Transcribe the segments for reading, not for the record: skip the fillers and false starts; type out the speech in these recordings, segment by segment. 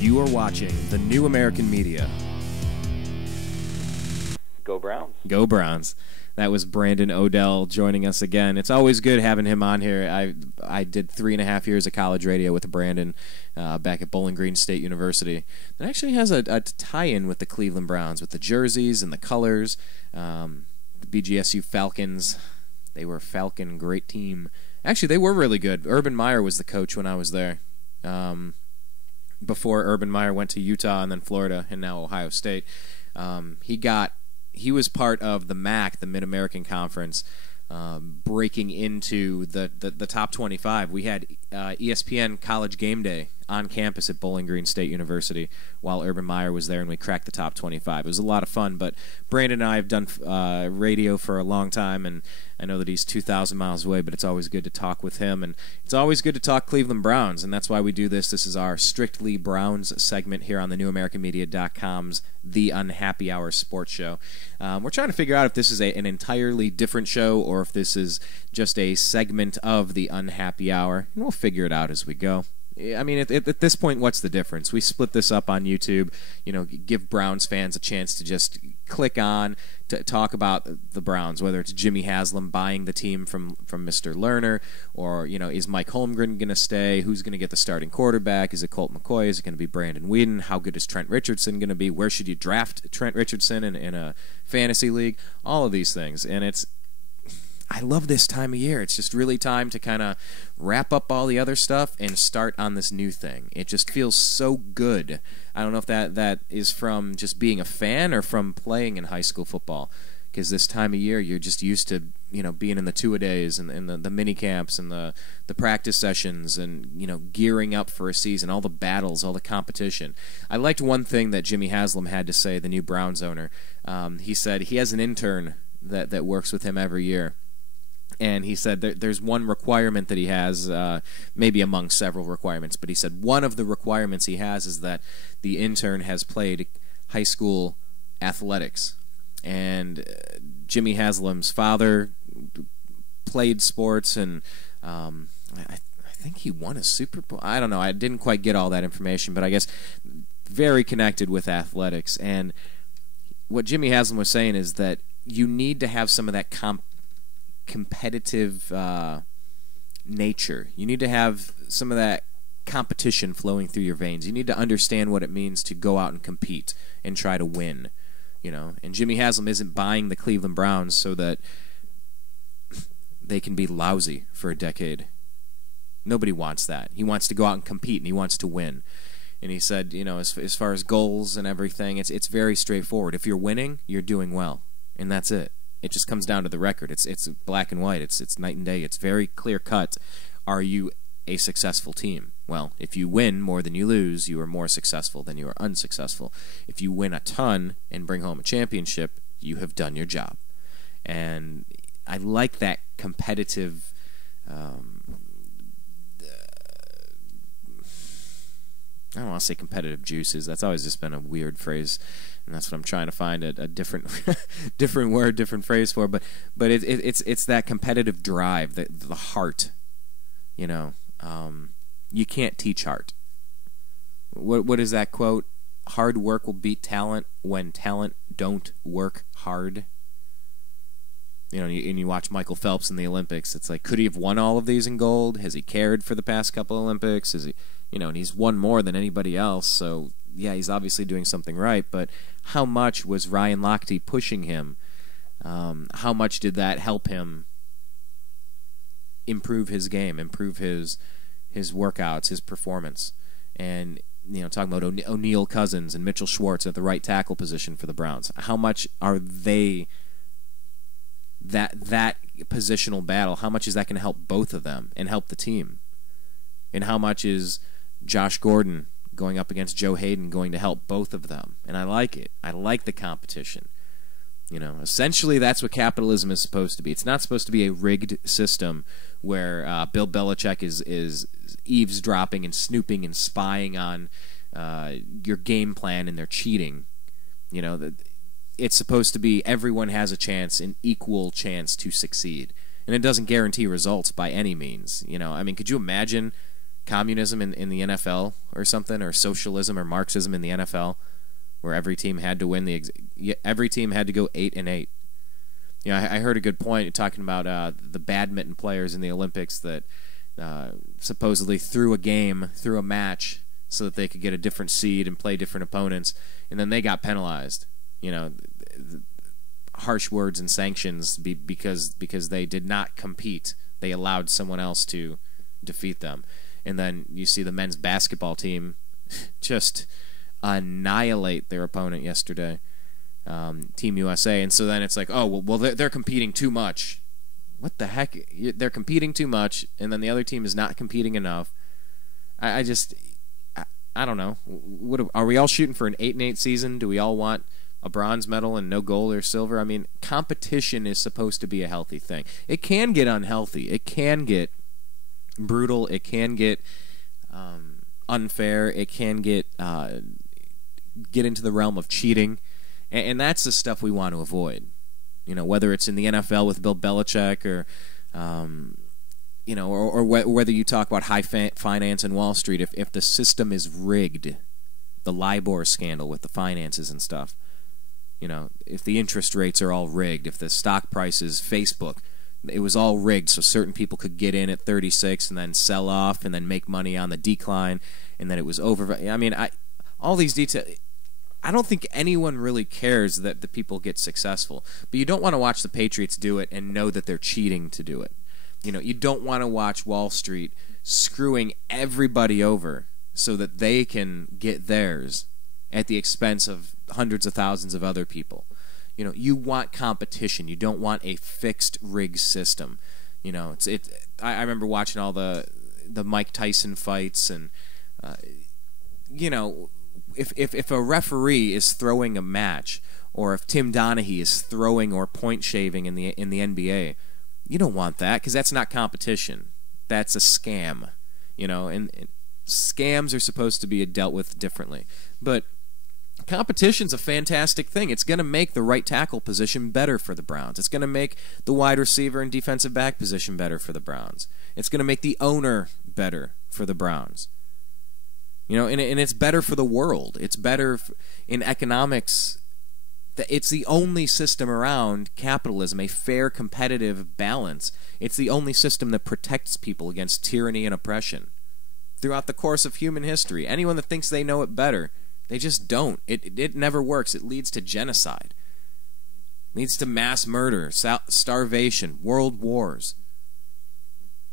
You are watching the New American Media. Go Browns. Go Browns. That was Brandon Odell joining us again. It's always good having him on here. I did 3.5 years of college radio with Brandon back at Bowling Green State University. That actually has a tie-in with the Cleveland Browns, with the jerseys and the colors. The BGSU Falcons, they were a Falcon, great team. Actually, they were really good. Urban Meyer was the coach when I was there. Before Urban Meyer went to Utah and then Florida and now Ohio State. He was part of the MAC, the Mid-American Conference, breaking into the top 25. We had ESPN College Game Day on campus at Bowling Green State University while Urban Meyer was there, and we cracked the top 25. It was a lot of fun, but Brandon and I have done radio for a long time, and I know that he's 2,000 miles away, but it's always good to talk with him, and it's always good to talk Cleveland Browns, and that's why we do this. This is our Strictly Browns segment here on the NewAmericanMedia.com's The Unhappy Hour Sports Show. We're trying to figure out if this is an entirely different show or if this is just a segment of The Unhappy Hour, and we'll figure it out as we go. I mean, at this point, what's the difference? We split this up on YouTube, give Browns fans a chance to just click on to talk about the Browns, whether it's Jimmy Haslam buying the team from Mr. Lerner, or, is Mike Holmgren going to stay? Who's going to get the starting quarterback? Is it Colt McCoy? Is it going to be Brandon Whedon? How good is Trent Richardson going to be? Where should you draft Trent Richardson in a fantasy league? All of these things, and I love this time of year. It's just really time to kind of wrap up all the other stuff and start on this new thing. It just feels so good. I don't know if that is from just being a fan or from playing in high school football, because this time of year you're just used to being in the two-a-days and the mini camps and the practice sessions and gearing up for a season, all the battles, all the competition. I liked one thing that Jimmy Haslam had to say, the new Browns owner. He said he has an intern that works with him every year. And he said there's one requirement that he has, maybe among several requirements, but he said one of the requirements he has is that the intern has played high school athletics. And Jimmy Haslam's father played sports, and I think he won a Super Bowl. I don't know. I didn't quite get all that information, but I guess very connected with athletics. And what Jimmy Haslam was saying is that you need to have some of that competitive nature. You need to have some of that competition flowing through your veins. You need to understand what it means to go out and compete and try to win. And Jimmy Haslam isn't buying the Cleveland Browns so that they can be lousy for a decade. Nobody wants that. He wants to go out and compete, and he wants to win. And he said, as far as goals and everything, it's very straightforward. If you're winning, you're doing well, and that's it. It just comes down to the record. It's black and white. It's night and day. It's very clear cut. Are you a successful team? Well, if you win more than you lose, you are more successful than you are unsuccessful. If you win a ton and bring home a championship, you have done your job. And I like that competitive. I don't want to say competitive juices. That's always just been a weird phrase, and that's what I'm trying to find a different different word, different phrase for. But it's that competitive drive, the heart. You can't teach heart. What is that quote? Hard work will beat talent when talent don't work hard. And you watch Michael Phelps in the Olympics. It's like, could he have won all of these in gold? Has he cared for the past couple Olympics? Is he, and he's won more than anybody else. So yeah, he's obviously doing something right. But how much was Ryan Lochte pushing him? How much did that help him improve his game, improve his workouts, his performance? And talking about O'Neal Cousins and Mitchell Schwartz at the right tackle position for the Browns. How much are they? That positional battle, how much is that going to help both of them and help the team? And how much is Josh Gordon going up against Joe Hayden going to help both of them? And I like it. I like the competition. Essentially that's what capitalism is supposed to be. It's not supposed to be a rigged system where Bill Belichick is eavesdropping and snooping and spying on your game plan, and they're cheating. It's supposed to be everyone has a chance, an equal chance to succeed. And it doesn't guarantee results by any means. Could you imagine communism in the NFL or something, or socialism or Marxism in the NFL, where every team had to win every team had to go 8-8. You know, I heard a good point talking about the badminton players in the Olympics that supposedly threw a match so that they could get a different seed and play different opponents, and then they got penalized. You know, harsh words and sanctions because they did not compete. They allowed someone else to defeat them. And then you see the men's basketball team just annihilate their opponent yesterday, Team USA. And so then it's like, oh, well they're competing too much. What the heck? They're competing too much, and then the other team is not competing enough. I don't know. Are we all shooting for an 8-8 season? Do we all want a bronze medal and no gold or silver? I mean, competition is supposed to be a healthy thing. It can get unhealthy. It can get brutal. It can get unfair. It can get into the realm of cheating, and that's the stuff we want to avoid. You know, whether it's in the NFL with Bill Belichick, or you know, or whether you talk about high finance and Wall Street. If the system is rigged, the LIBOR scandal with the finances and stuff. You know, if the interest rates are all rigged, if the stock prices, Facebook, it was all rigged so certain people could get in at 36 and then sell off and then make money on the decline, and then it was over. I mean, all these details. I don't think anyone really cares that the people get successful, but you don't want to watch the Patriots do it and know that they're cheating to do it. You know, you don't want to watch Wall Street screwing everybody over so that they can get theirs at the expense of hundreds of thousands of other people. You know, you want competition. You don't want a fixed rigged system. You know, I remember watching all the Mike Tyson fights, and you know, if a referee is throwing a match, or if Tim Donaghy is throwing or point shaving in the NBA, you don't want that, because that's not competition. That's a scam. You know, and scams are supposed to be dealt with differently. But competition's a fantastic thing. It's going to make the right tackle position better for the Browns. It's going to make the wide receiver and defensive back position better for the Browns. It's going to make the owner better for the Browns. You know, and it's better for the world. It's better in economics. It's the only system around capitalism, a fair, competitive balance. It's the only system that protects people against tyranny and oppression. Throughout the course of human history, anyone that thinks they know it better, they just don't. It never works. It leads to genocide. It leads to mass murder, starvation, world wars,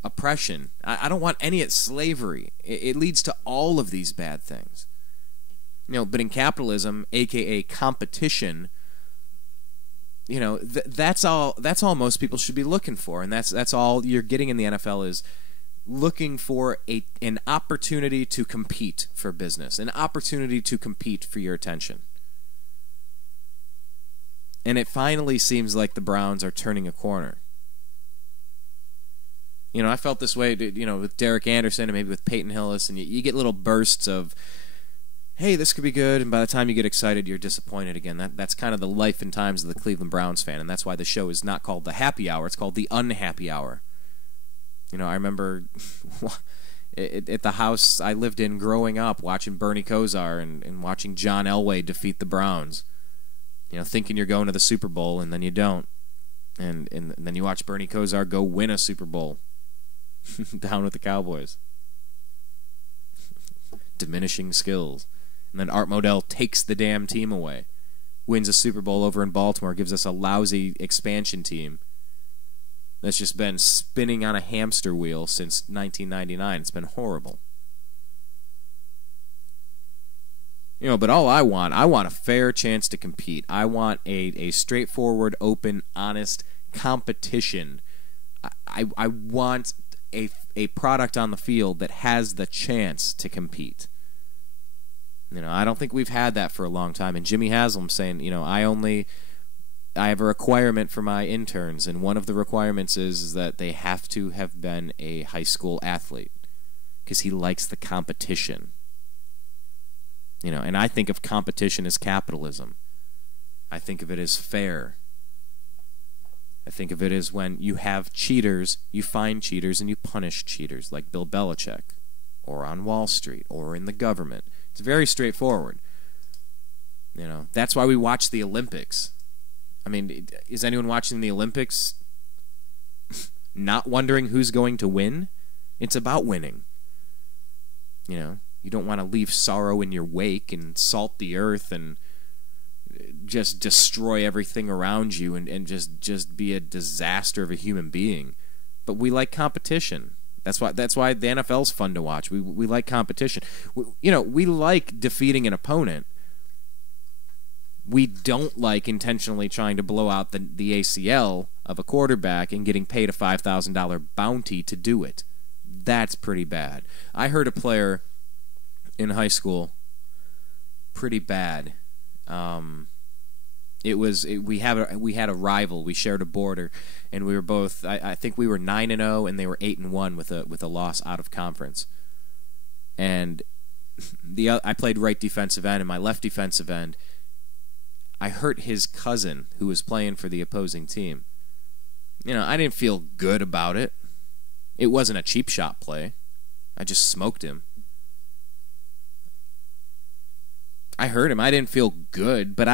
oppression. I don't want any of slavery. It leads to all of these bad things. You know, but in capitalism, aka competition, you know, that's all most people should be looking for, and that's all you're getting in the NFL is looking for an opportunity to compete for business, an opportunity to compete for your attention. And it finally seems like the Browns are turning a corner. You know, I felt this way, you know, with Derek Anderson and maybe with Peyton Hillis, and you get little bursts of, hey, this could be good, and by the time you get excited, you're disappointed again. That's kind of the life and times of the Cleveland Browns fan, and that's why the show is not called The Happy Hour. It's called The Unhappy Hour. You know, I remember at the house I lived in growing up, watching Bernie Kosar and watching John Elway defeat the Browns. You know, thinking you're going to the Super Bowl, and then you don't. And then you watch Bernie Kosar go win a Super Bowl down with the Cowboys. Diminishing skills. And then Art Modell takes the damn team away. Wins a Super Bowl over in Baltimore, gives us a lousy expansion team that's just been spinning on a hamster wheel since 1999. It's been horrible. You know, but all I want a fair chance to compete. I want a straightforward, open, honest competition. I want a product on the field that has the chance to compete. You know, I don't think we've had that for a long time. And Jimmy Haslam saying, you know, I have a requirement for my interns, and one of the requirements is that they have to have been a high school athlete, because he likes the competition. You know, and I think of competition as capitalism. I think of it as fair. I think of it as when you have cheaters, you find cheaters, and you punish cheaters, like Bill Belichick, or on Wall Street or in the government. It's very straightforward. That's why we watch the Olympics. I mean, is anyone watching the Olympics not wondering who's going to win? It's about winning. You don't want to leave sorrow in your wake and salt the earth and just destroy everything around you and just be a disaster of a human being. But we like competition. That's why the NFL's fun to watch. We like competition. We like defeating an opponent. We don't like intentionally trying to blow out the ACL of a quarterback and getting paid a $5,000 bounty to do it. That's pretty bad. I heard a player in high school, pretty bad. We had a rival. We shared a border, and we were both. I think we were 9-0, and they were 8-1 with a loss out of conference. And I played right defensive end, and my left defensive end, I hurt his cousin who was playing for the opposing team. I didn't feel good about it. It wasn't a cheap shot play. I just smoked him. I hurt him. I didn't feel good, but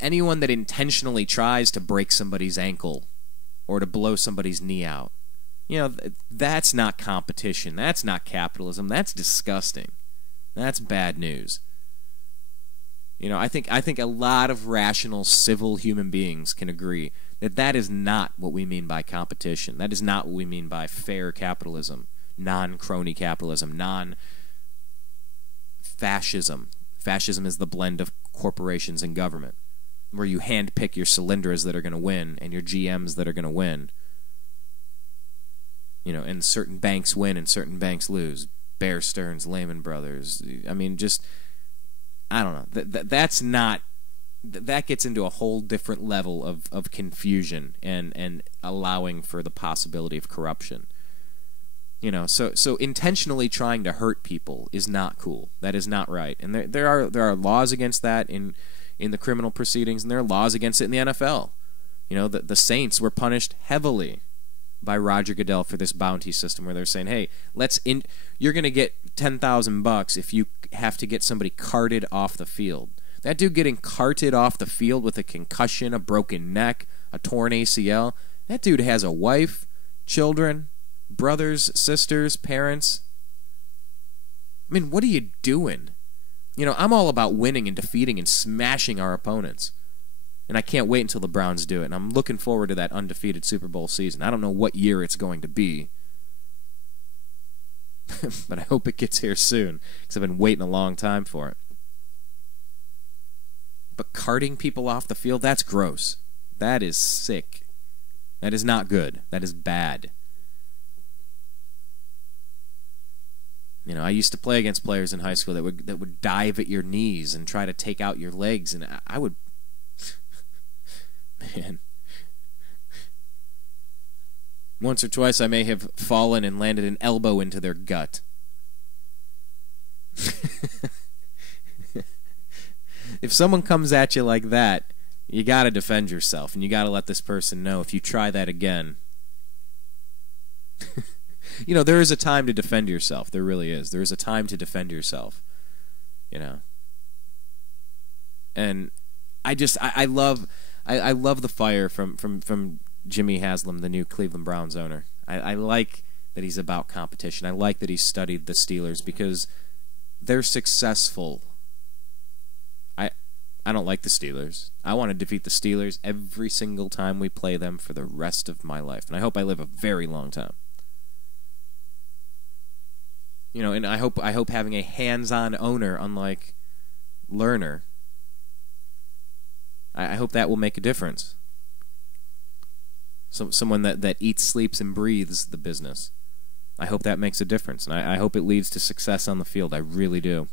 anyone that intentionally tries to break somebody's ankle or to blow somebody's knee out, that's not competition. That's not capitalism. That's disgusting. That's bad news. I think a lot of rational civil human beings can agree that is not what we mean by competition. That is not what we mean by fair capitalism, non-crony capitalism, non-fascism. Fascism is the blend of corporations and government, where you handpick your cylinders that are going to win and your GMs that are going to win. And certain banks win and certain banks lose. Bear Stearns, Lehman Brothers. I mean, I don't know. That's not. That gets into a whole different level of confusion and allowing for the possibility of corruption. So intentionally trying to hurt people is not cool. That is not right. And there are laws against that in the criminal proceedings, and there are laws against it in the NFL. The Saints were punished heavily by Roger Goodell for this bounty system, where they're saying, "Hey, you're going to get $10,000 if you have to get somebody carted off the field." That dude getting carted off the field with a concussion, a broken neck, a torn ACL. That dude has a wife, children, brothers, sisters, parents. I mean, what are you doing? I'm all about winning and defeating and smashing our opponents. And I can't wait until the Browns do it. And I'm looking forward to that undefeated Super Bowl season. I don't know what year it's going to be. But I hope it gets here soon, because I've been waiting a long time for it. But carting people off the field, that's gross. That is sick. That is not good. That is bad. I used to play against players in high school that would dive at your knees and try to take out your legs, and I would... Man. Once or twice I may have fallen and landed an elbow into their gut. If someone comes at you like that, you got to defend yourself, and you got to let this person know if you try that again. There is a time to defend yourself. There really is. There is a time to defend yourself. And I love the fire from Jimmy Haslam, the new Cleveland Browns owner. I like that he's about competition. I like that he's studied the Steelers because they're successful. I don't like the Steelers. I want to defeat the Steelers every single time we play them for the rest of my life. And I hope I live a very long time. And I hope having a hands-on owner, unlike Lerner, I hope that will make a difference. Someone that eats, sleeps, and breathes the business. I hope that makes a difference, and I hope it leads to success on the field. I really do.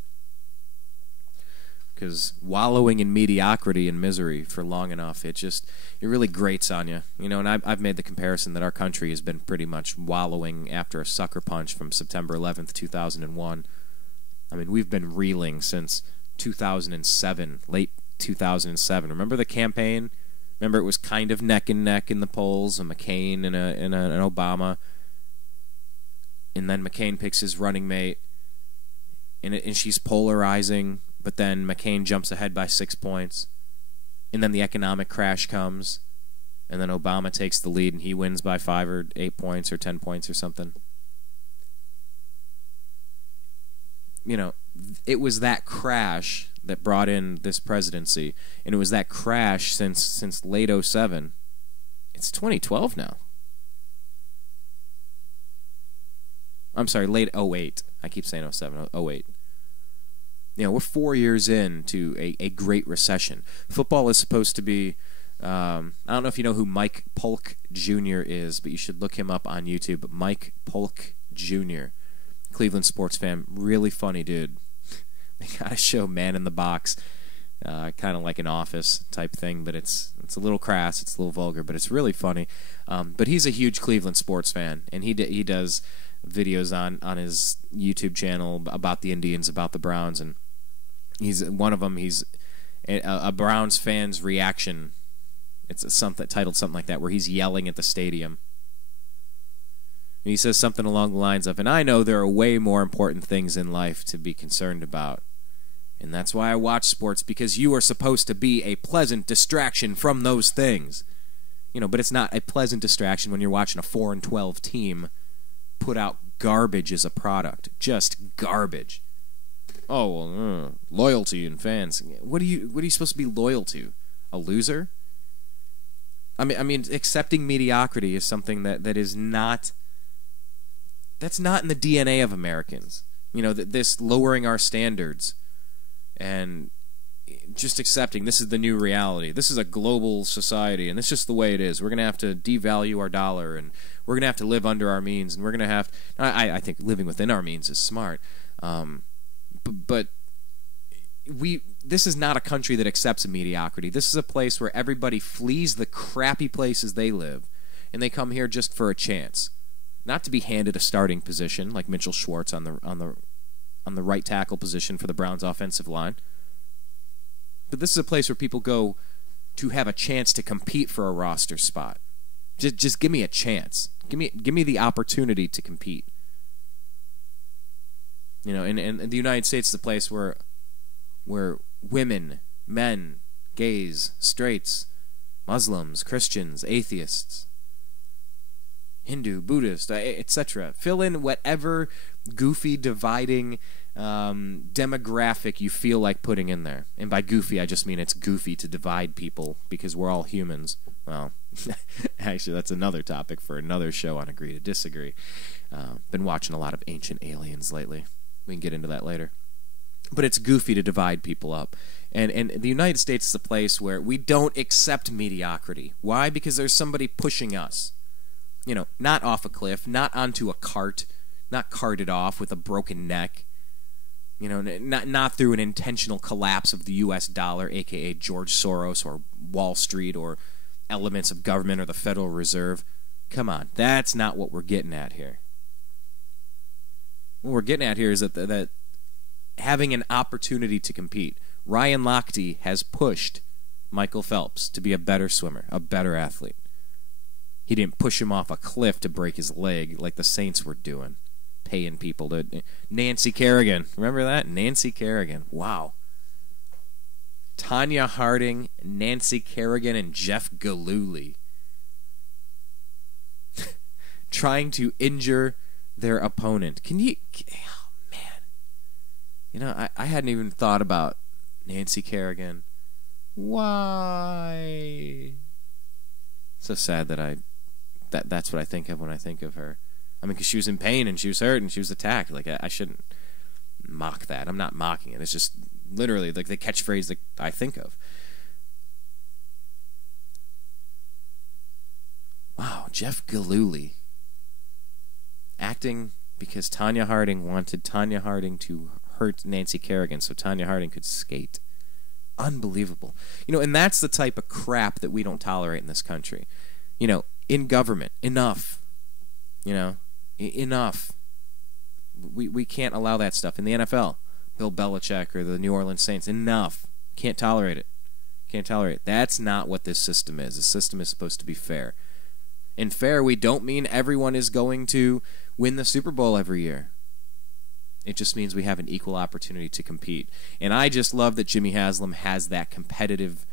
Because wallowing in mediocrity and misery for long enough, it really grates on you. And I've made the comparison that our country has been pretty much wallowing after a sucker punch from September 11th, 2001. I mean, we've been reeling since 2007, late 2007. Remember the campaign? Remember it was kind of neck and neck in the polls, a McCain and an Obama. and then McCain picks his running mate, and she's polarizing, but then McCain jumps ahead by 6 points, and then the economic crash comes, and then Obama takes the lead, and he wins by 5 or 8 points or 10 points or something. You know, it was that crash that brought in this presidency, and it was that crash since late 07. It's 2012 now. I'm sorry, late 08. I keep saying 07, 08. You know, we're 4 years into a great recession. Football is supposed to be, I don't know if you know who Mike Polk Jr. is, but you should look him up on YouTube. Mike Polk Jr., Cleveland sports fan, really funny dude. They got a show, Man in the Box, kind of like an Office type thing, but it's a little crass, it's a little vulgar, but it's really funny. But he's a huge Cleveland sports fan, and he does videos on his YouTube channel about the Indians, about the Browns, and he's one of them. He's a Browns fan's reaction. It's something titled something like that, where he's yelling at the stadium. And he says something along the lines of, "And I know there are way more important things in life to be concerned about. And that's why I watch sports, because you are supposed to be a pleasant distraction from those things." You know, but it's not a pleasant distraction when you're watching a 4-12 team put out garbage as a product. Just garbage. Oh, well, loyalty and fans. What are you supposed to be loyal to? A loser? I mean, accepting mediocrity is something that is not. That's not in the DNA of Americans. You know, this lowering our standards and just accepting this is the new reality. This is a global society, and it's just the way it is. We're going to have to devalue our dollar, and we're going to have to live under our means, and we're going to have. I think living within our means is smart, but this is not a country that accepts mediocrity. This is a place where everybody flees the crappy places they live, and they come here just for a chance, not to be handed a starting position like Mitchell Schwartz on the right tackle position for the Browns offensive line. But this is a place where people go to have a chance to compete for a roster spot. Just give me a chance. Give me the opportunity to compete. You know, and the United States is a place where women, men, gays, straights, Muslims, Christians, atheists, Hindu, Buddhist, etc. Fill in whatever goofy, dividing demographic you feel like putting in there. And by goofy, I just mean it's goofy to divide people because we're all humans. Well, actually, that's another topic for another show on Agree to Disagree. Been watching a lot of Ancient Aliens lately. We can get into that later. But it's goofy to divide people up. And the United States is a place where we don't accept mediocrity. Why? Because there's somebody pushing us. You know, not off a cliff, not onto a cart, not carted off with a broken neck. You know, not through an intentional collapse of the U.S. dollar, a.k.a. George Soros or Wall Street or elements of government or the Federal Reserve. Come on, that's not what we're getting at here. What we're getting at here is that having an opportunity to compete. Ryan Lochte has pushed Michael Phelps to be a better swimmer, a better athlete. He didn't push him off a cliff to break his leg like the Saints were doing, paying people to. Nancy Kerrigan, remember that? Nancy Kerrigan, wow. Tanya Harding, Nancy Kerrigan, and Jeff Gillooly trying to injure their opponent. Can you? Oh man, you know I hadn't even thought about Nancy Kerrigan. Why? So sad that that's what I think of when I think of her. I mean, because she was in pain and she was hurt and she was attacked. Like, I shouldn't mock that. I'm not mocking it. It's just literally like the catchphrase that I think of. Wow, Jeff Gillooly. Acting because Tanya Harding wanted Tanya Harding to hurt Nancy Kerrigan so Tanya Harding could skate. Unbelievable. You know, and that's the type of crap that we don't tolerate in this country. You know, in government, enough. You know, enough. We can't allow that stuff. In the NFL, Bill Belichick or the New Orleans Saints, enough. Can't tolerate it. Can't tolerate it. That's not what this system is. The system is supposed to be fair. In fair, we don't mean everyone is going to win the Super Bowl every year. It just means we have an equal opportunity to compete. And I just love that Jimmy Haslam has that competitive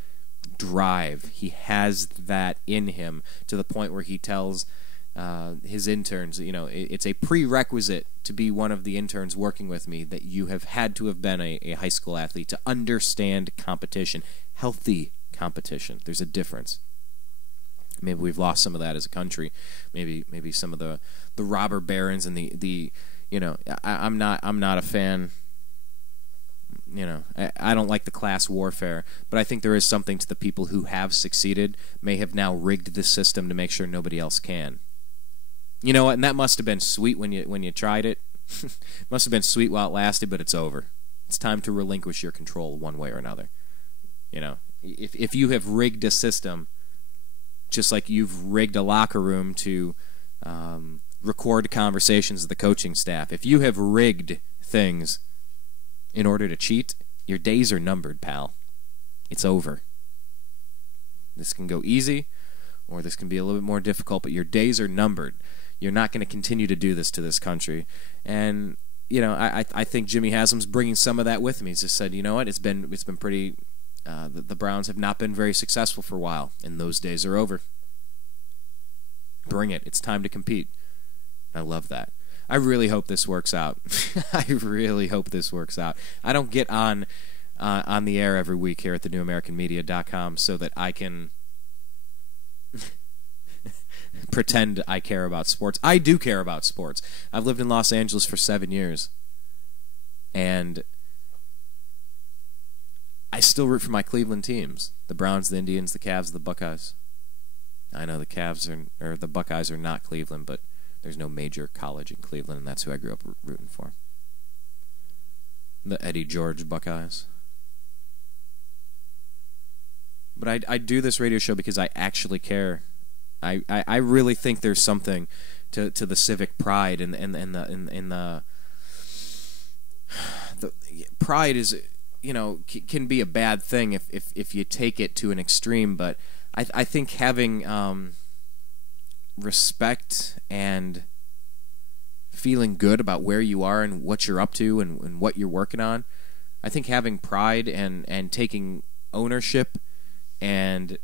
drive. He has that in him to the point where he tells his interns, it's a prerequisite to be one of the interns working with me that you have had to have been a high school athlete to understand competition, healthy competition. There's a difference. Maybe we've lost some of that as a country. Maybe some of the robber barons and the I'm not a fan. I don't like the class warfare, but I think there is something to the people who have succeeded may have now rigged the system to make sure nobody else can. You know what? And that must have been sweet when you tried it. Must have been sweet while it lasted, but it's over. It's time to relinquish your control one way or another. If you have rigged a system, just like you've rigged a locker room to record conversations of the coaching staff, if you have rigged things in order to cheat, your days are numbered, pal. It's over. This can go easy, or this can be a little bit more difficult, but your days are numbered. You're not going to continue to do this to this country. And, I think Jimmy Haslam's bringing some of that with him. He's just said, you know what, it's been pretty... the Browns have not been very successful for a while, and those days are over. Bring it. It's time to compete. I love that. I really hope this works out. I really hope this works out. I don't get on the air every week here at thenewamericanmedia.com so that I can pretend I care about sports. I do care about sports. I've lived in Los Angeles for 7 years, and I still root for my Cleveland teams: the Browns, the Indians, the Cavs, the Buckeyes. I know the Buckeyes are not Cleveland, but there's no major college in Cleveland, and that's who I grew up rooting for. The Eddie George Buckeyes. But I do this radio show because I actually care. I really think there's something to the civic pride and the pride is, can be a bad thing if you take it to an extreme, but I think having respect and feeling good about where you are and what you're up to and what you're working on, I think having pride and taking ownership and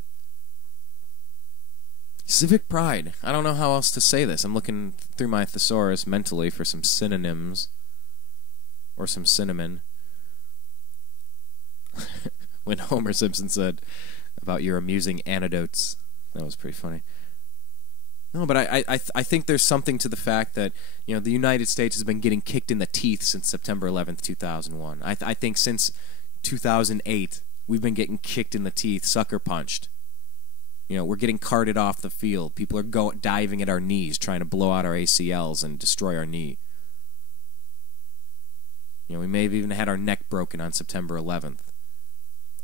civic pride. I don't know how else to say this. I'm looking through my thesaurus mentally for some synonyms or some cinnamon. When Homer Simpson said about your amusing anecdotes, that was pretty funny. No, but I think there's something to the fact that the United States has been getting kicked in the teeth since September 11th, 2001. I think since 2008 we've been getting kicked in the teeth, sucker punched. We're getting carted off the field. People are diving at our knees, trying to blow out our ACLs and destroy our knee. We may have even had our neck broken on September 11th.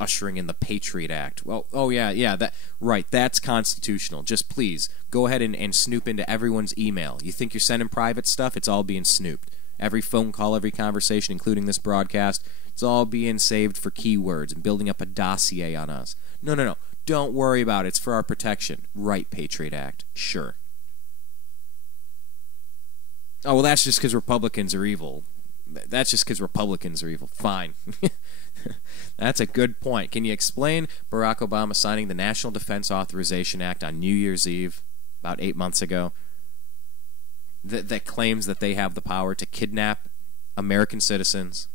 Ushering in the Patriot Act. Well, that's constitutional. Just please, go ahead and snoop into everyone's email. You think you're sending private stuff? It's all being snooped. Every phone call, every conversation, including this broadcast, it's all being saved for keywords and building up a dossier on us. No. Don't worry about it. It's for our protection. Right, Patriot Act. Sure. Oh, well, that's just because Republicans are evil. That's just because Republicans are evil. Fine. That's a good point. Can you explain Barack Obama signing the National Defense Authorization Act on New Year's Eve about 8 months ago that claims that they have the power to kidnap American citizens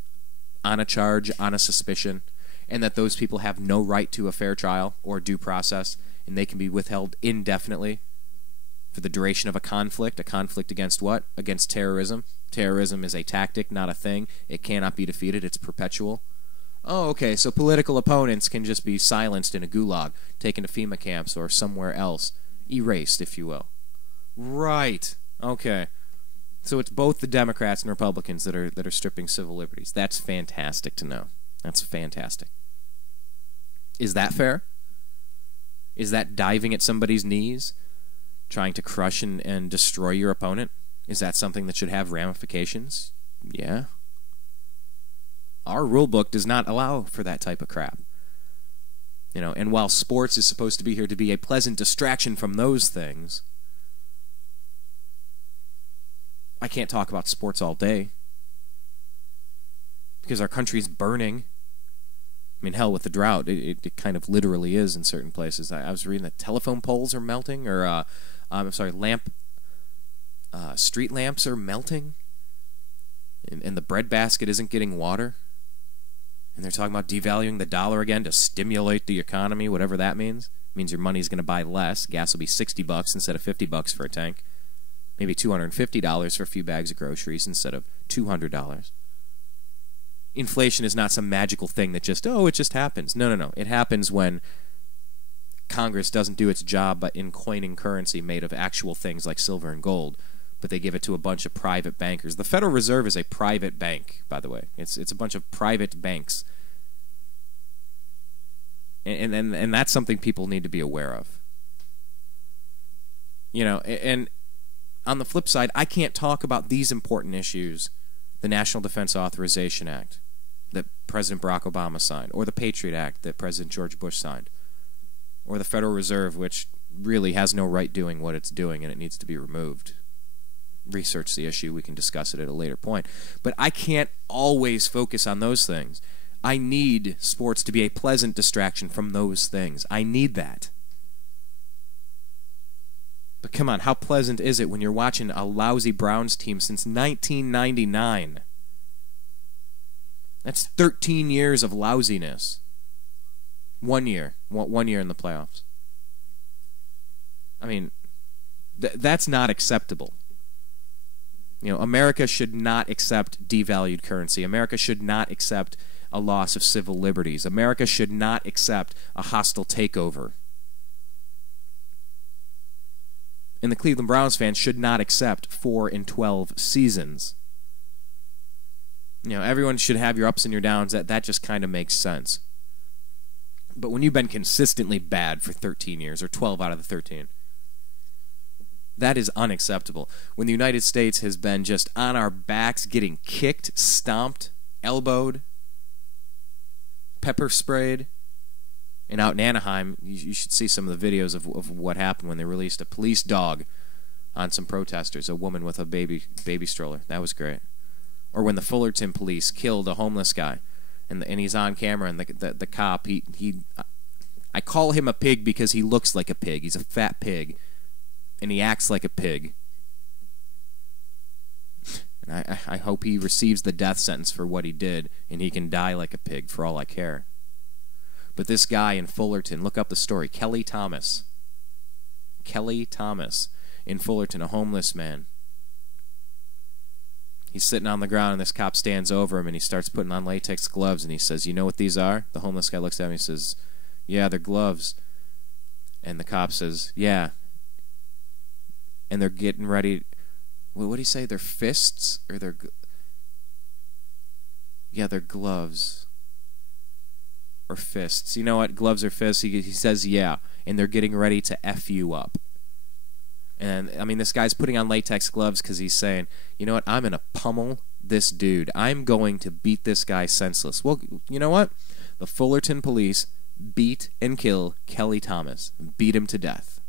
on a charge, on a suspicion, and that those people have no right to a fair trial or due process, and they can be withheld indefinitely for the duration of a conflict against what? Against terrorism. Terrorism is a tactic, not a thing. It cannot be defeated. It's perpetual. Oh, okay, so political opponents can just be silenced in a gulag, taken to FEMA camps or somewhere else, erased, if you will. Right. Okay. So it's both the Democrats and Republicans that are stripping civil liberties. That's fantastic to know. That's fantastic. Is that fair? Is that diving at somebody's knees, trying to crush and destroy your opponent? Is that something that should have ramifications? Yeah. Our rule book does not allow for that type of crap. And while sports is supposed to be here to be a pleasant distraction from those things, I can't talk about sports all day because our country's burning. I mean, hell, with the drought, it kind of literally is in certain places. I was reading that telephone poles are melting, or I'm sorry, street lamps are melting, and the breadbasket isn't getting water. And they're talking about devaluing the dollar again to stimulate the economy, whatever that means. It means your money's going to buy less. Gas will be $60 instead of $50 for a tank. Maybe $250 for a few bags of groceries instead of $200. Inflation is not some magical thing that just, it just happens. No. It happens when Congress doesn't do its job in coining currency made of actual things like silver and gold, but they give it to a bunch of private bankers. The Federal Reserve is a private bank, by the way. It's a bunch of private banks. And that's something people need to be aware of. And on the flip side, I can't talk about these important issues, the National Defense Authorization Act that President Barack Obama signed, or the Patriot Act that President George Bush signed, or the Federal Reserve, which really has no right doing what it's doing and it needs to be removed. Research the issue. We can discuss it at a later point. But I can't always focus on those things. I need sports to be a pleasant distraction from those things. I need that. But come on, how pleasant is it when you're watching a lousy Browns team since 1999? That's 13 years of lousiness. 1 year. 1 year in the playoffs. I mean, that's not acceptable. America should not accept devalued currency. America should not accept a loss of civil liberties. America should not accept a hostile takeover. And the Cleveland Browns fans should not accept 4 and 12 seasons. Everyone should have your ups and your downs. That just kind of makes sense. But when you've been consistently bad for 13 years, or 12 out of the 13, that is unacceptable. When the United States has been just on our backs, getting kicked, stomped, elbowed, pepper sprayed, and out in Anaheim, you should see some of the videos of what happened when they released a police dog on some protesters, a woman with a baby stroller. That was great. Or when the Fullerton police killed a homeless guy, and he's on camera, and the cop, I call him a pig because he looks like a pig. He's a fat pig, and he acts like a pig. And I hope he receives the death sentence for what he did, and he can die like a pig for all I care. But this guy in Fullerton, look up the story, Kelly Thomas in Fullerton, a homeless man. He's sitting on the ground, and this cop stands over him, and he starts putting on latex gloves, and he says, "You know what these are?" The homeless guy looks at him, and he says, "Yeah, they're gloves." And the cop says, "Yeah." And they're getting ready. What did he say? They're fists? Or they're... Yeah, they're gloves. Or fists. You know what? Gloves or fists? He says, yeah. And they're getting ready to F you up. And, I mean, this guy's putting on latex gloves because he's saying, you know what? I'm going to pummel this dude. I'm going to beat this guy senseless. Well, you know what? The Fullerton police beat and kill Kelly Thomas. Beat him to death.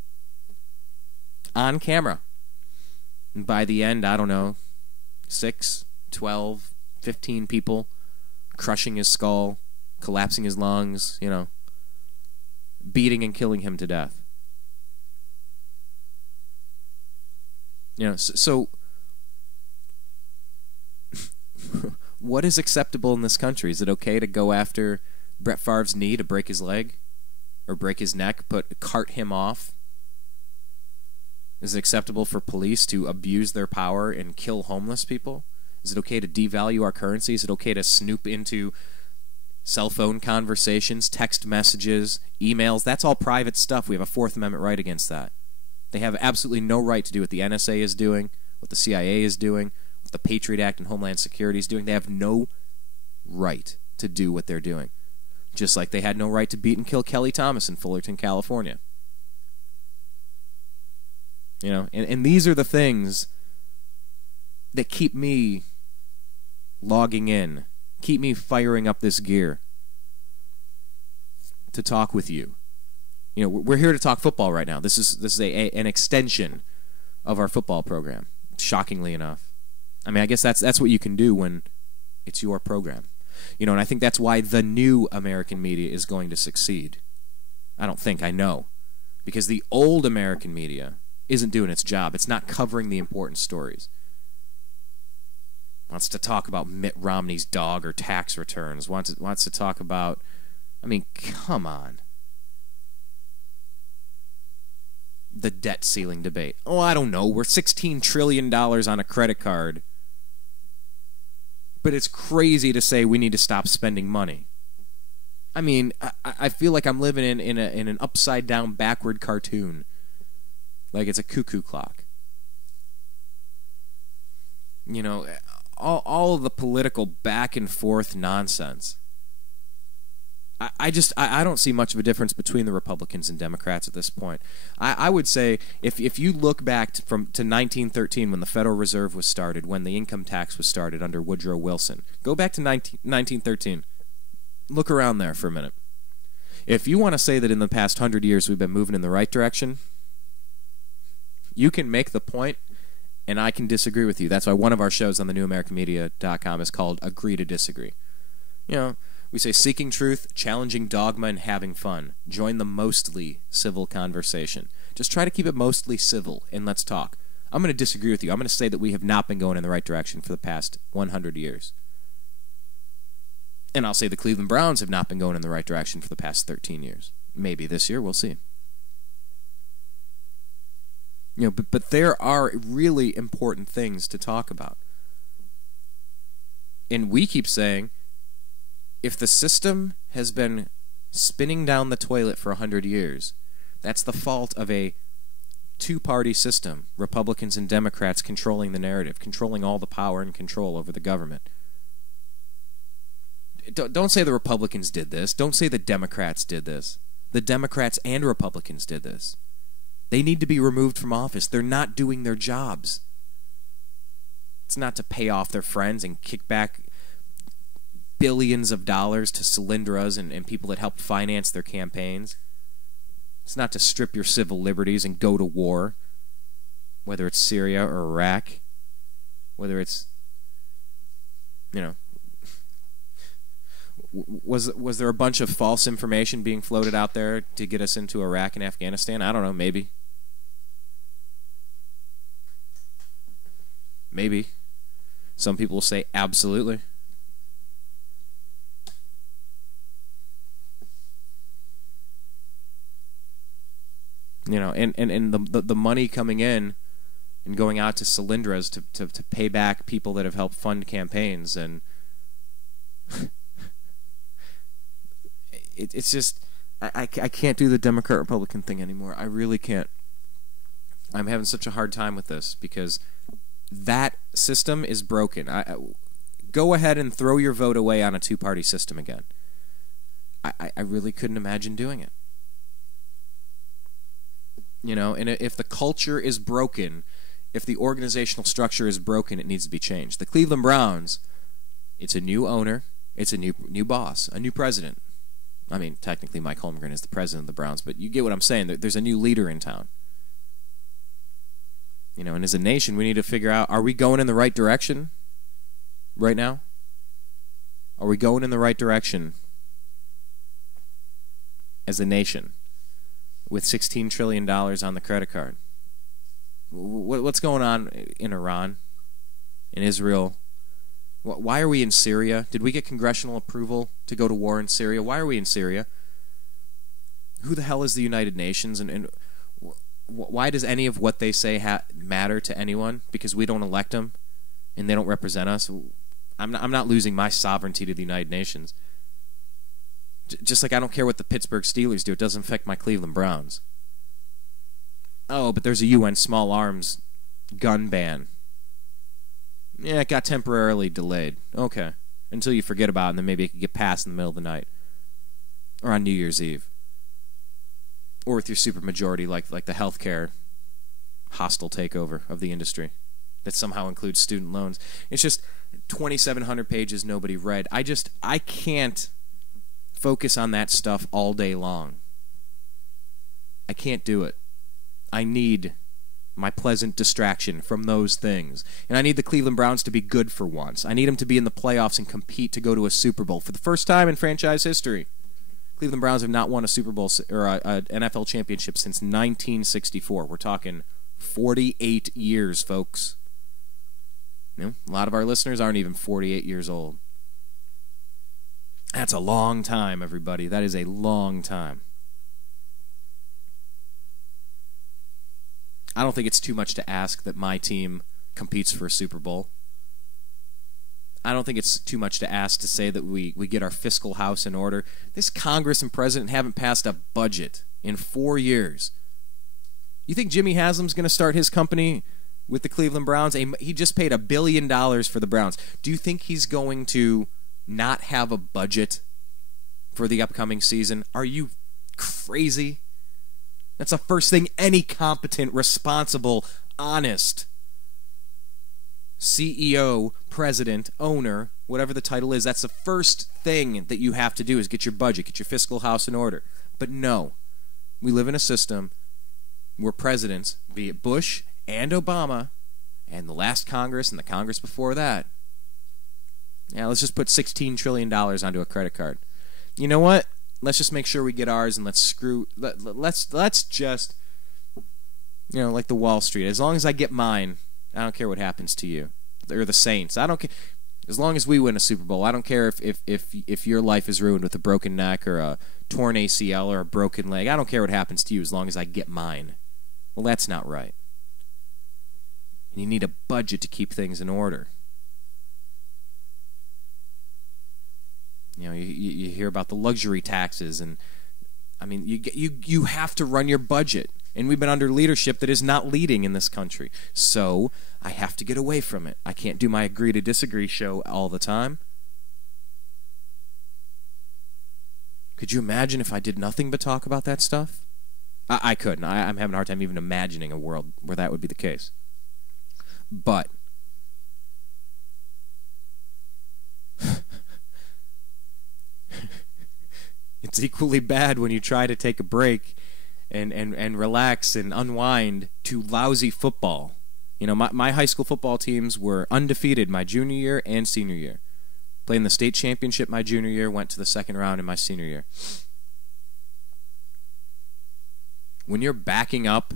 On camera. And by the end, I don't know, 6, 12, 15 people crushing his skull, collapsing his lungs, beating and killing him to death. So what is acceptable in this country? Is it okay to go after Brett Favre's knee to break his leg or break his neck, cart him off? Is it acceptable for police to abuse their power and kill homeless people? Is it okay to devalue our currency? Is it okay to snoop into cell phone conversations, text messages, emails? That's all private stuff. We have a Fourth Amendment right against that. They have absolutely no right to do what the NSA is doing, what the CIA is doing, what the Patriot Act and Homeland Security is doing. They have no right to do what they're doing. Just like they had no right to beat and kill Kelly Thomas in Fullerton, California. And these are the things that keep me logging in, keep me firing up this gear to talk with you. We're here to talk football right now. This is an extension of our football program, shockingly enough. I mean, I guess that's what you can do when it's your program. And I think that's why the new American media is going to succeed. I don't think, I know. Because the old American media isn't doing its job. It's not covering the important stories. Wants to talk about Mitt Romney's dog or tax returns. Wants to talk about, I mean, come on. The debt ceiling debate. Oh, I don't know. We're $16 trillion on a credit card. But it's crazy to say we need to stop spending money. I mean, I feel like I'm living in an upside-down, backward cartoon. Like it's a cuckoo clock. All of the political back-and-forth nonsense. I don't see much of a difference between the Republicans and Democrats at this point. I would say if you look back to 1913 when the Federal Reserve was started, when the income tax was started under Woodrow Wilson, go back to 1913. Look around there for a minute. If you want to say that in the past 100 years we've been moving in the right direction, you can make the point, and I can disagree with you. That's why one of our shows on thenewamericanmedia.com is called Agree to Disagree. We say seeking truth, challenging dogma, and having fun. Join the mostly civil conversation. Just try to keep it mostly civil, and let's talk. I'm going to disagree with you. I'm going to say that we have not been going in the right direction for the past 100 years. And I'll say the Cleveland Browns have not been going in the right direction for the past 13 years. Maybe this year, we'll see. But there are really important things to talk about. And we keep saying, if the system has been spinning down the toilet for 100 years, that's the fault of a two-party system, Republicans and Democrats controlling the narrative, controlling all the power and control over the government. Don't say the Republicans did this. Don't say the Democrats did this. The Democrats and Republicans did this. They need to be removed from office. They're not doing their jobs. It's not to pay off their friends and kick back billions of dollars to Solyndras and people that helped finance their campaigns. It's not to strip your civil liberties and go to war, whether it's Syria or Iraq, whether it's, Was there a bunch of false information being floated out there to get us into Iraq and Afghanistan? I don't know, maybe. Maybe. Some people will say absolutely. And the money coming in and going out to Solyndras to pay back people that have helped fund campaigns, and it's just I can't do the Democrat-Republican thing anymore. I really can't. I'm having such a hard time with this because that system is broken. Go ahead and throw your vote away on a two-party system again. I really couldn't imagine doing it. And if the culture is broken, if the organizational structure is broken, it needs to be changed. The Cleveland Browns, it's a new owner, it's a new boss, a new president. I mean, technically Mike Holmgren is the president of the Browns, but you get what I'm saying. There's a new leader in town. And as a nation, we need to figure out, are we going in the right direction right now? Are we going in the right direction as a nation with $16 trillion on the credit card? What's going on in Iran, in Israel? Why are we in Syria? Did we get congressional approval to go to war in Syria? Why are we in Syria? Who the hell is the United Nations? And why does any of what they say matter to anyone? Because we don't elect them and they don't represent us? I'm not losing my sovereignty to the United Nations. Just like I don't care what the Pittsburgh Steelers do. It doesn't affect my Cleveland Browns. Oh, but there's a UN small arms gun ban. Yeah, it got temporarily delayed. Okay. Until you forget about it, and then maybe it could get passed in the middle of the night. Or on New Year's Eve. Or with your supermajority, like the healthcare hostile takeover of the industry that somehow includes student loans. It's just 2,700 pages nobody read. I can't focus on that stuff all day long. I can't do it. I need my pleasant distraction from those things. And I need the Cleveland Browns to be good for once. I need them to be in the playoffs and compete to go to a Super Bowl. For the first time in franchise history, Cleveland Browns have not won a Super Bowl or an NFL championship since 1964. We're talking 48 years, folks. You know, a lot of our listeners aren't even 48 years old. That's a long time, everybody. That is a long time. I don't think it's too much to ask that my team competes for a Super Bowl. I don't think it's too much to ask to say that we get our fiscal house in order. This Congress and president haven't passed a budget in 4 years. You think Jimmy Haslam's going to start his company with the Cleveland Browns? He just paid $1 billion for the Browns. Do you think he's going to not have a budget for the upcoming season? Are you crazy? That's the first thing any competent, responsible, honest CEO, president, owner, whatever the title is, that's the first thing that you have to do is get your budget, get your fiscal house in order. But no, we live in a system where presidents, be it Bush and Obama, and the last Congress and the Congress before that, yeah, let's just put $16 trillion onto a credit card. You know what? Let's just make sure we get ours, and let's just, you know, like the Wall Street. As long as I get mine, I don't care what happens to you or the Saints. I don't care. As long as we win a Super Bowl, I don't care if your life is ruined with a broken neck or a torn ACL or a broken leg. I don't care what happens to you as long as I get mine. Well, that's not right. And you need a budget to keep things in order. You know, you hear about the luxury taxes, and I mean, you have to run your budget. And we've been under leadership that is not leading in this country. So I have to get away from it. I can't do my agree to disagree show all the time. Could you imagine if I did nothing but talk about that stuff? I couldn't. I'm having a hard time even imagining a world where that would be the case. But it's equally bad when you try to take a break and relax and unwind to lousy football. You know, my high school football teams were undefeated my junior year and senior year. Played in the state championship my junior year, went to the second round in my senior year. When you're backing up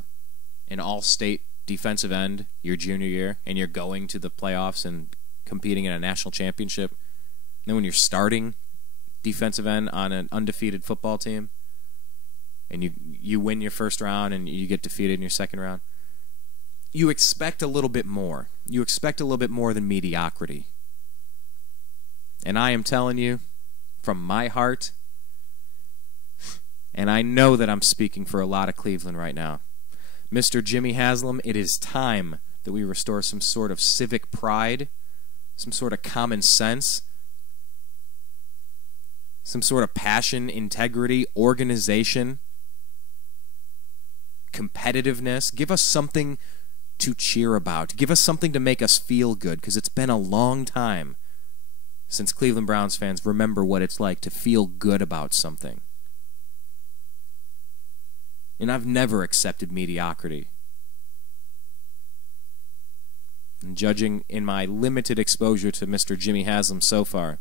an all-state defensive end your junior year and you're going to the playoffs and competing in a national championship, and then when you're starting defensive end on an undefeated football team and you win your first round and you get defeated in your second round, you expect a little bit more. You expect a little bit more than mediocrity. And I am telling you from my heart, and I know that I'm speaking for a lot of Cleveland right now, Mr. Jimmy Haslam, it is time that we restore some sort of civic pride, some sort of common sense, some sort of passion, integrity, organization, competitiveness. Give us something to cheer about. Give us something to make us feel good, because it's been a long time since Cleveland Browns fans remember what it's like to feel good about something. And I've never accepted mediocrity. And judging in my limited exposure to Mr. Jimmy Haslam so far,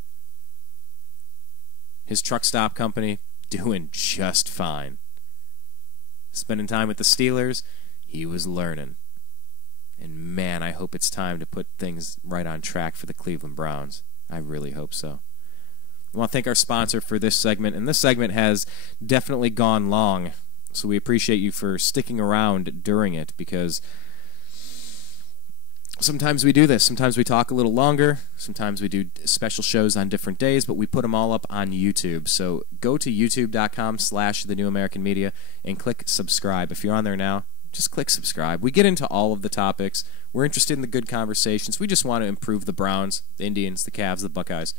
his truck stop company doing just fine. Spending time with the Steelers, he was learning. And man, I hope it's time to put things right on track for the Cleveland Browns. I really hope so. I want to thank our sponsor for this segment, and this segment has definitely gone long, so we appreciate you for sticking around during it, because sometimes we do this. Sometimes we talk a little longer. Sometimes we do special shows on different days, but we put them all up on YouTube. So go to youtube.com/thenewamericanmedia and click subscribe. If you're on there now, just click subscribe. We get into all of the topics. We're interested in the good conversations. We just want to improve the Browns, the Indians, the Cavs, the Buckeyes.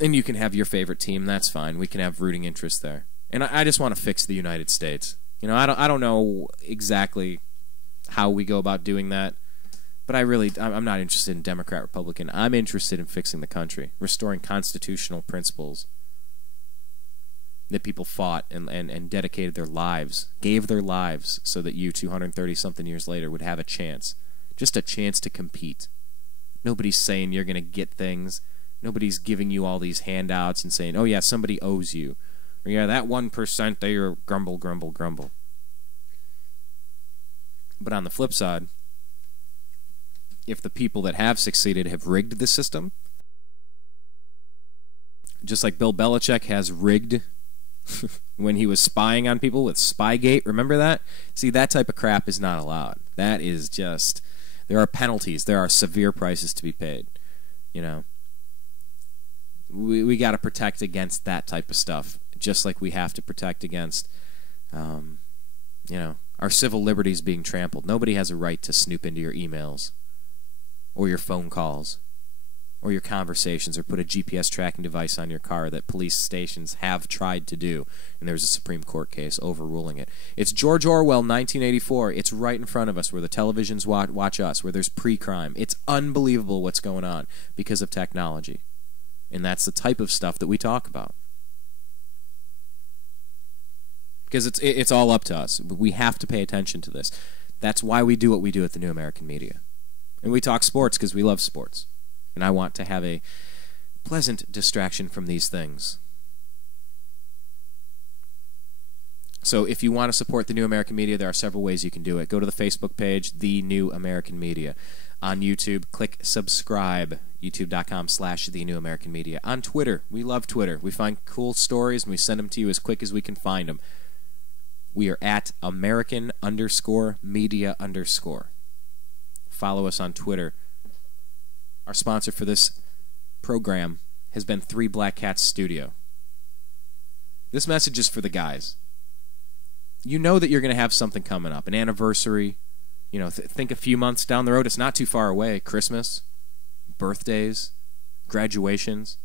And you can have your favorite team. That's fine. We can have rooting interest there. And I just want to fix the United States. You know, I don't know exactly how we go about doing that, but I'm not interested in Democrat, Republican. I'm interested in fixing the country, restoring constitutional principles. that people fought and dedicated their lives, gave their lives so that you 230-something years later would have a chance. Just a chance to compete. Nobody's saying you're going to get things. Nobody's giving you all these handouts and saying, oh yeah, somebody owes you. Or yeah, that 1%, they are grumble, grumble, grumble. But on the flip side, if the people that have succeeded have rigged the system, just like Bill Belichick has rigged when he was spying on people with Spygate, remember that? See, that type of crap is not allowed. That is just, there are penalties. There are severe prices to be paid. You know, we got to protect against that type of stuff, just like we have to protect against, you know, our civil liberties being trampled. Nobody has a right to snoop into your emails or your phone calls or your conversations, or put a GPS tracking device on your car that police stations have tried to do, and there's a Supreme Court case overruling it. It's George Orwell, 1984. It's right in front of us, where the televisions watch us, where there's pre-crime. It's unbelievable what's going on because of technology, and that's the type of stuff that we talk about. Because it's all up to us. We have to pay attention to this. That's why we do what we do at the New American Media. And we talk sports because we love sports. And I want to have a pleasant distraction from these things. So if you want to support the New American Media, there are several ways you can do it. Go to the Facebook page, The New American Media. On YouTube, click subscribe, youtube.com/The New American Media. On Twitter, we love Twitter. We find cool stories and we send them to you as quick as we can find them. We are at American_media_. Follow us on Twitter. Our sponsor for this program has been Three Black Cats Studio. This message is for the guys. You know that you're going to have something coming up, an anniversary. You know, think a few months down the road. It's not too far away. Christmas, birthdays, graduations.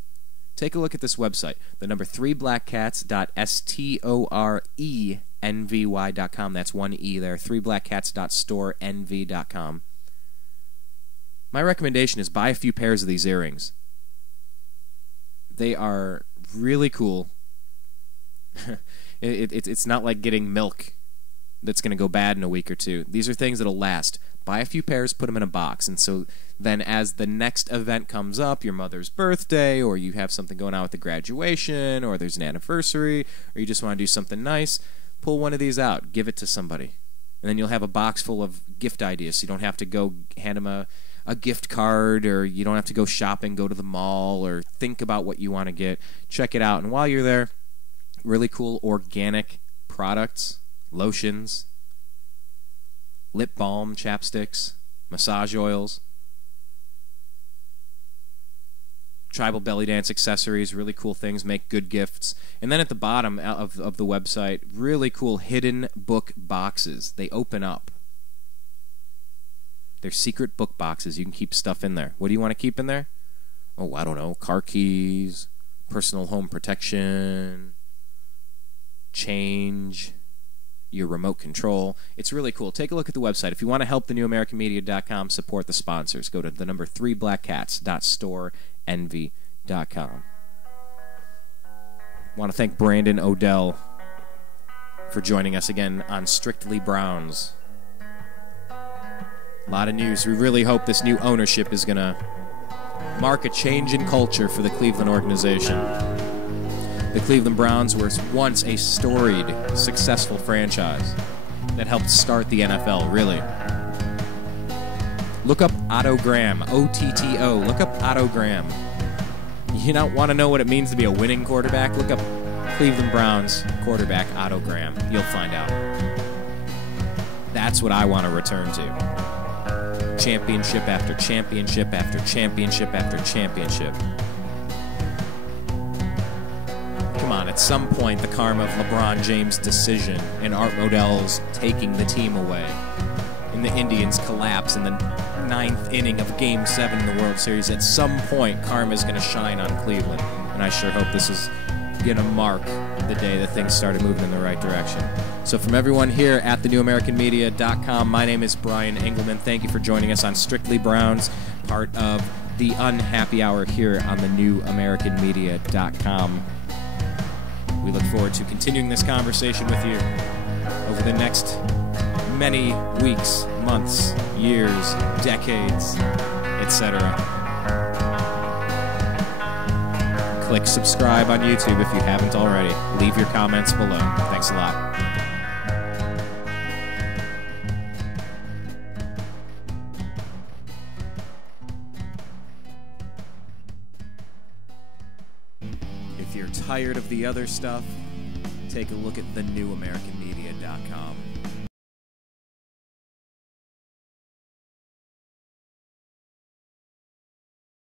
Take a look at this website. The number 3blackcats.storenvy.com. That's one E there. 3blackcats.storenvy.com. My recommendation is buy a few pairs of these earrings. They are really cool. It's not like getting milk that's going to go bad in a week or two. These are things that'll last. Buy a few pairs, put them in a box, and so then as the next event comes up, your mother's birthday, or you have something going on with the graduation, or there's an anniversary, or you just want to do something nice, pull one of these out, give it to somebody. And then you'll have a box full of gift ideas, so you don't have to go hand them a gift card, or you don't have to go shopping, go to the mall, or think about what you want to get. Check it out. And while you're there, really cool organic products, lotions, lip balm, chapsticks, massage oils, tribal belly dance accessories, really cool things, make good gifts. And then at the bottom of the website, really cool hidden book boxes. They open up. They're secret book boxes. You can keep stuff in there. What do you want to keep in there? Oh, I don't know. Car keys, personal home protection, change, your remote control. It's really cool. Take a look at the website. If you want to help thenewamericanmedia.com support the sponsors, go to the number 3blackcats.storenvy.com. I want to thank Brandon Odell for joining us again on Strictly Browns. A lot of news. We really hope this new ownership is going to mark a change in culture for the Cleveland organization. The Cleveland Browns were once a storied, successful franchise that helped start the NFL, really. Look up Otto Graham, O-T-T-O. Look up Otto Graham. You don't want to know what it means to be a winning quarterback? Look up Cleveland Browns quarterback Otto Graham. You'll find out. That's what I want to return to. Championship after championship after championship after championship. Come on, at some point the karma of LeBron James' decision and Art Modell's taking the team away and the Indians collapse in the 9th inning of Game 7 in the World Series, at some point karma is going to shine on Cleveland, and I sure hope this is going to mark the day that things started moving in the right direction. So from everyone here at thenewamericanmedia.com, my name is Brian Engelman. Thank you for joining us on Strictly Browns, part of the Unhappy Hour here on thenewamericanmedia.com. We look forward to continuing this conversation with you over the next many weeks, months, years, decades, etc. Click subscribe on YouTube if you haven't already. Leave your comments below. Thanks a lot. If you're tired of the other stuff, take a look at the new American media.